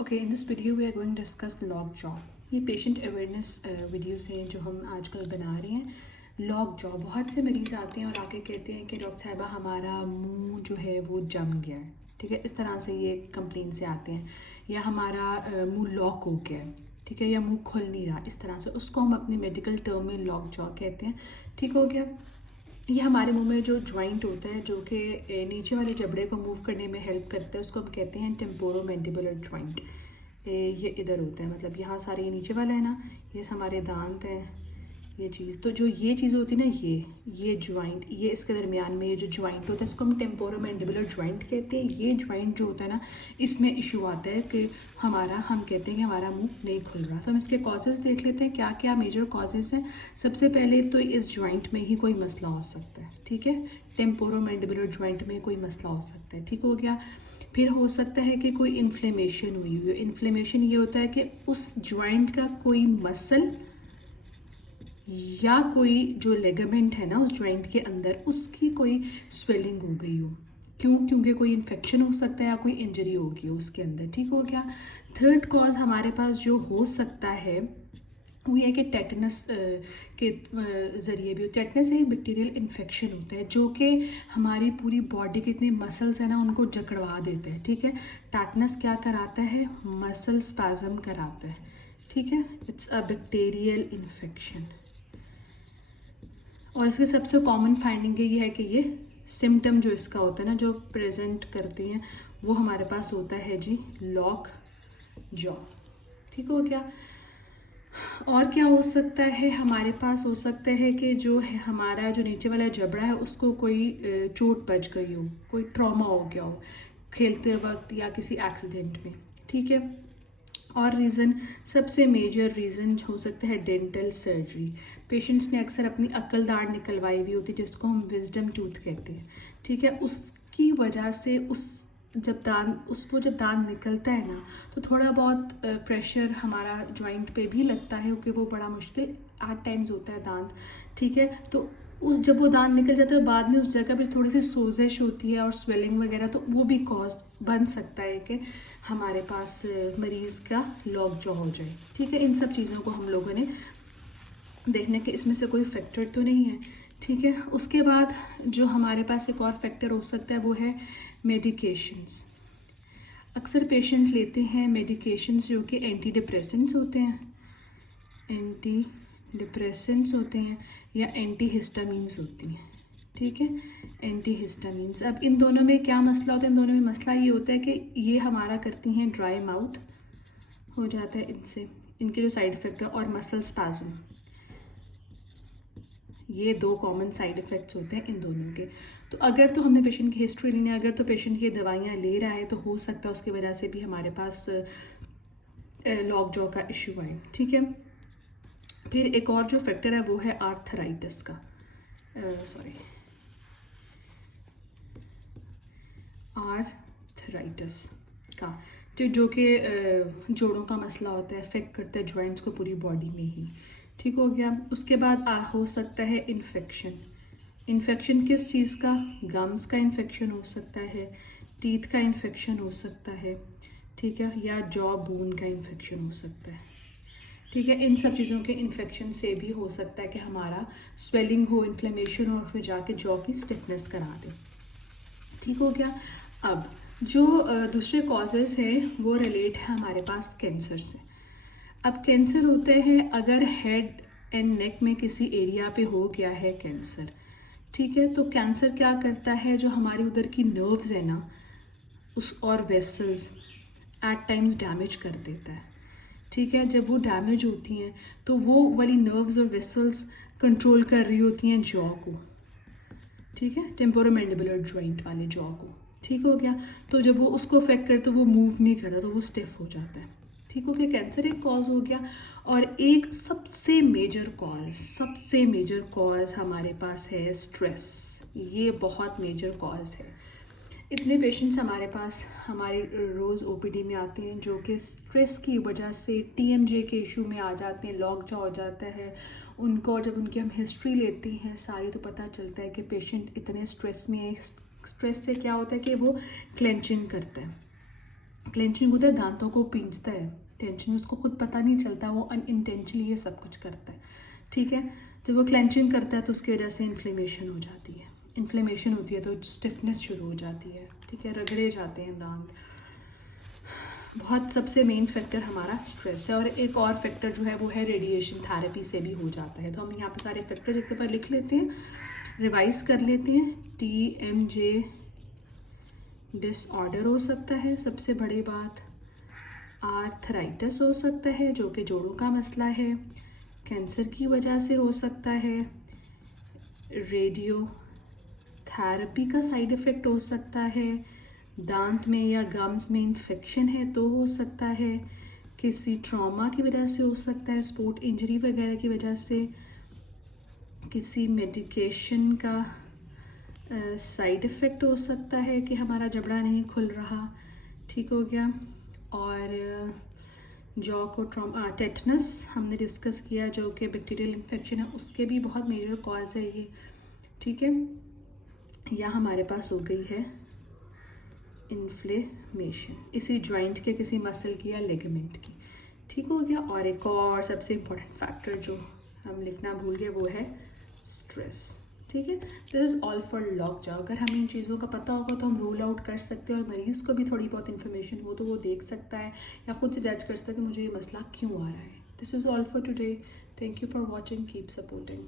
Okay, in this video we are going to discuss lock jaw. ये patient awareness videos हैं जो हम आजकल बना रहे हैं। लॉक जॉ, बहुत से मरीज़ आते हैं और आके कहते हैं कि डॉक्टर साहिबा हमारा मुंह जो है वो जम गया है। ठीक है, इस तरह से ये कंप्लेन से आते हैं। या हमारा मुंह लॉक हो गया है, ठीक है, या मुंह खुल नहीं रहा, इस तरह से उसको हम अपनी मेडिकल टर्म में लॉक जॉ कहते हैं। ठीक हो गया। ये हमारे मुंह में जो जॉइंट होता है जो कि नीचे वाले जबड़े को मूव करने में हेल्प करता है, उसको हम कहते हैं टेम्पोरोमैंडिबुलर जॉइंट। ये इधर होता है, मतलब यहाँ सारे ये नीचे वाला है ना, ये हमारे दांत हैं, ये चीज़। तो जो ये चीज़ होती है ना, ये जॉइंट, ये इसके दरमियान में ये जो जॉइंट होता है इसको हम टेम्पोरोमैंडिबुलर जॉइंट कहते हैं। ये जॉइंट जो होता है ना, इसमें इशू आता है कि हम कहते हैं कि हमारा मुंह नहीं खुल रहा। तो हम इसके कॉजेज़ देख लेते हैं, क्या क्या मेजर कॉजेज़ हैं। सबसे पहले तो इस जॉइंट में ही कोई मसला हो सकता है, ठीक है, टेम्पोरोमैंडिबुलर जॉइंट में कोई मसला हो सकता है। ठीक हो गया। फिर हो सकता है कि कोई इन्फ्लेमेशन हुई हुई। इन्फ्लेमेशन ये होता है कि उस जॉइंट का कोई मसल या कोई जो लेगामेंट है ना उस जॉइंट के अंदर, उसकी कोई स्वेलिंग हो गई हो। क्यों? क्योंकि कोई इन्फेक्शन हो सकता है या कोई इंजरी होगी हो उसके अंदर। ठीक हो गया। थर्ड कॉज हमारे पास जो हो सकता है वो ये है कि टेटनस के ज़रिए भी। टेटनस एक बैक्टीरियल इन्फेक्शन होता है जो कि हमारी पूरी बॉडी के इतने मसल्स हैं ना उनको जकड़वा देता है। ठीक है, टेटनस क्या कराता है? मसल स्पैज़म कराता है। ठीक है, इट्स अ बैक्टीरियल इन्फेक्शन। और इसके सबसे कॉमन फाइंडिंग ये है कि ये सिम्टम जो इसका होता है ना, जो प्रेजेंट करती हैं, वो हमारे पास होता है जी लॉक जॉ। ठीक हो गया। और क्या हो सकता है? हमारे पास हो सकता है कि जो है हमारा जो नीचे वाला जबड़ा है उसको कोई चोट बच गई हो, कोई ट्रॉमा हो गया हो खेलते वक्त या किसी एक्सीडेंट में। ठीक है। और रीज़न, सबसे मेजर रीज़न हो सकता है डेंटल सर्जरी। पेशेंट्स ने अक्सर अपनी अक्ल दाढ़ निकलवाई हुई होती है जिसको हम विजडम टूथ कहते हैं। ठीक है, उसकी वजह से जब दांत निकलता है ना, तो थोड़ा बहुत प्रेशर हमारा जॉइंट पे भी लगता है क्योंकि वो बड़ा मुश्किल एट टाइम्स होता है दांत। ठीक है, तो जब वो दांत निकल जाता है बाद में उस जगह पे थोड़ी सी सोजिश होती है और स्वेलिंग वगैरह, तो वो भी कॉज बन सकता है कि हमारे पास मरीज़ का लॉक जॉ हो जाए। ठीक है, इन सब चीज़ों को हम लोगों ने देखने के इसमें से कोई फैक्टर तो नहीं है। ठीक है, उसके बाद जो हमारे पास एक और फैक्टर हो सकता है वो है मेडिकेशंस। अक्सर पेशेंट लेते हैं मेडिकेशंस जो कि एंटी डिप्रेसेंट्स होते हैं या एंटी हिस्टामीन्स होती हैं। ठीक है, एंटी हिस्टामीन्स। अब इन दोनों में क्या मसला होता है? इन दोनों में मसला ये होता है कि ये हमारा करती हैं ड्राई माउथ हो जाता है इनसे, इनके जो साइड इफ़ेक्ट है, और मसल स्पैज़म। ये दो कॉमन साइड इफ़ेक्ट्स होते हैं इन दोनों के। तो अगर तो हमने पेशेंट की हिस्ट्री लेनी है, अगर तो पेशेंट ये दवाइयाँ ले रहा है, तो हो सकता है उसकी वजह से भी हमारे पास लॉक जॉ का इशू आए। ठीक है। फिर एक और जो फैक्टर है वो है आर्थराइटिस का, आर्थराइटिस का, तो जो कि जोड़ों का मसला होता है, अफेक्ट करता है जॉइंट्स को पूरी बॉडी में ही। ठीक हो गया। उसके बाद हो सकता है इन्फेक्शन किस चीज़ का? गम्स का इन्फेक्शन हो सकता है, टीथ का इन्फेक्शन हो सकता है, ठीक है, या जॉ बोन का इन्फेक्शन हो सकता है। ठीक है, इन सब चीज़ों के इन्फेक्शन से भी हो सकता है कि हमारा स्वेलिंग हो, इन्फ्लेमेशन हो, और फिर जाके जॉ की स्टिफनेस करा दे। ठीक हो गया। अब जो दूसरे कॉजेज़ हैं वो रिलेट है हमारे पास कैंसर से। अब कैंसर होते हैं अगर हेड एंड नेक में किसी एरिया पे हो गया है कैंसर। ठीक है, तो कैंसर क्या करता है? जो हमारी उधर की नर्व्स है ना उस और वेसल्स एट टाइम्स डैमेज कर देता है। ठीक है, जब वो डैमेज होती हैं तो वो वाली नर्व्स और वेसल्स कंट्रोल कर रही होती हैं जॉ को। ठीक है, टेम्पोरोमैंडिबुलर जॉइंट वाले जॉ को। ठीक हो गया। तो जब वो उसको अफेक्ट करे तो वो मूव नहीं करता, तो वो स्टिफ हो जाता है। ठीक हो गया, कैंसर एक कॉज हो गया। और एक सबसे मेजर कॉज हमारे पास है स्ट्रेस। ये बहुत मेजर कॉज है। इतने पेशेंट्स हमारे पास हमारी रोज़ ओपीडी में आते हैं जो कि स्ट्रेस की वजह से टीएमजे के इशू में आ जाते हैं, लॉक जॉ हो जाता है उनको। और जब उनकी हम हिस्ट्री लेती हैं सारी, तो पता चलता है कि पेशेंट इतने स्ट्रेस में है। स्ट्रेस से क्या होता है कि वो क्लेंचिंग करता है। क्लेंचिंग होता है, दांतों को पींचता है, टेंशन में उसको खुद पता नहीं चलता, वो अनइंटेंशनली ये सब कुछ करता है, ठीक है। जब वो क्लेंचिंग करता है तो उसकी वजह से इन्फ्लेमेशन हो जाती है, इन्फ्लेमेशन होती है तो स्टिफनेस शुरू हो जाती है, ठीक है, रगड़े जाते हैं दांत। बहुत सबसे मेन फैक्टर हमारा स्ट्रेस है। और एक और फैक्टर जो है वो है रेडिएशन थेरेपी से भी हो जाता है। तो हम यहाँ पे सारे फैक्टर एक दफ़ा लिख लेते हैं, रिवाइज कर लेते हैं। TMJ डिसऑर्डर हो सकता है, सबसे बड़ी बात। आर्थराइटिस हो सकता है जो कि जोड़ों का मसला है, कैंसर की वजह से हो सकता है, रेडियो थेरेपी का साइड इफ़ेक्ट हो सकता है, दांत में या गम्स में इन्फेक्शन है तो हो सकता है, किसी ट्रॉमा की वजह से हो सकता है, स्पोर्ट इंजरी वगैरह की वजह से, किसी मेडिकेशन का साइड इफ़ेक्ट हो सकता है कि हमारा जबड़ा नहीं खुल रहा, ठीक हो गया। और जॉ को ट्रॉमा, टेटनस हमने डिस्कस किया जो कि बैक्टीरियल इन्फेक्शन है, उसके भी बहुत मेजर कॉज है ये, ठीक है। या हमारे पास हो गई है इन्फ्लेमेशन इसी जॉइंट के किसी मसल की या लिगामेंट की, ठीक हो गया। और एक और सबसे इम्पोर्टेंट फैक्टर जो हम लिखना भूल गए वो है स्ट्रेस, ठीक है। This is all for lock जाओ। अगर हमें इन चीज़ों का पता होगा तो हम रूल आउट कर सकते हैं, और मरीज़ को भी थोड़ी बहुत इन्फॉर्मेशन हो तो वो देख सकता है या खुद से जज कर सकता है कि मुझे ये मसला क्यों आ रहा है। This is all for today. Thank you for watching, keep supporting.